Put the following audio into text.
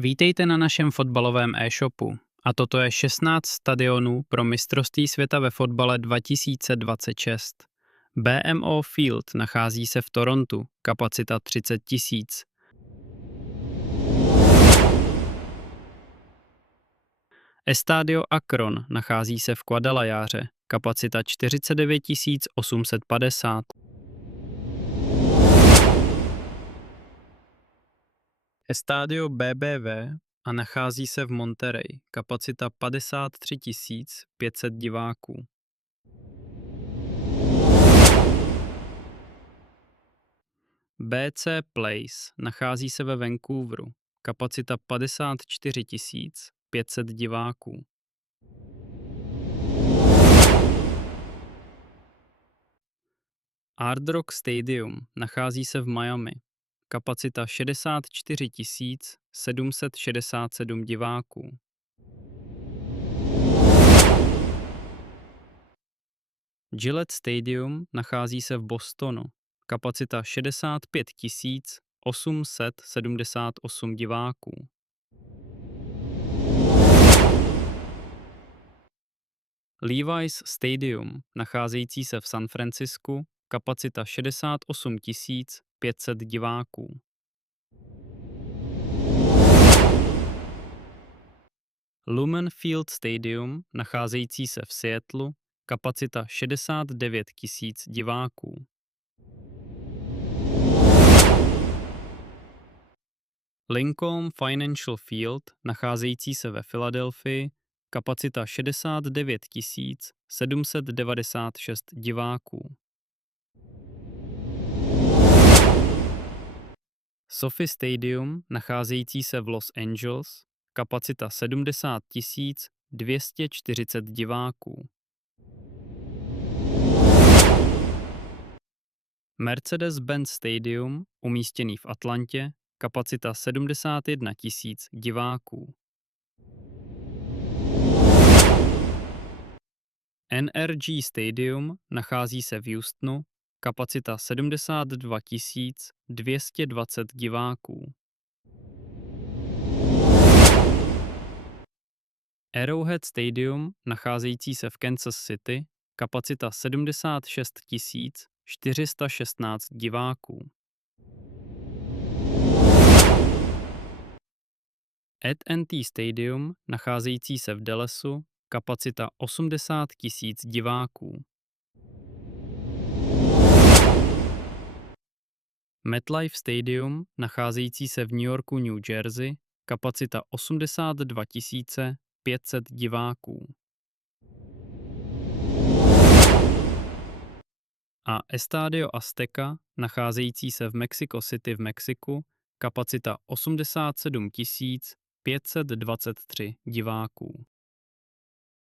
Vítejte na našem fotbalovém e-shopu. A toto je 16 stadionů pro mistrovství světa ve fotbale 2026. BMO Field nachází se v Torontu, kapacita 30 000. Estadio Akron nachází se v Guadalajáře, kapacita 49 850. Estadio BBV a nachází se v Monterey, kapacita 53 500 diváků. BC Place nachází se ve Vancouveru, kapacita 54 500 diváků. Hard Rock Stadium nachází se v Miami, kapacita 64 767 diváků. Gillette Stadium nachází se v Bostonu, kapacita 65 878 diváků. Levi's Stadium, nacházející se v San Francisku, kapacita 68 500 diváků. Lumen Field Stadium, nacházející se v Seattlu, kapacita 69 000 diváků. Lincoln Financial Field, nacházející se ve Filadelfii, kapacita 69 796 diváků. SoFi Stadium, nacházející se v Los Angeles, kapacita 70 240 diváků. Mercedes-Benz Stadium, umístěný v Atlantě, kapacita 71 000 diváků. NRG Stadium nachází se v Houstonu, kapacita 72 220 diváků. Arrowhead Stadium, nacházející se v Kansas City, kapacita 76 416 diváků. AT&T Stadium, nacházející se v Dallasu, kapacita 80 000 diváků. MetLife Stadium, nacházející se v New Yorku, New Jersey, kapacita 82 500 diváků. A Estadio Azteca, nacházející se v Mexico City v Mexiku, kapacita 87 523 diváků.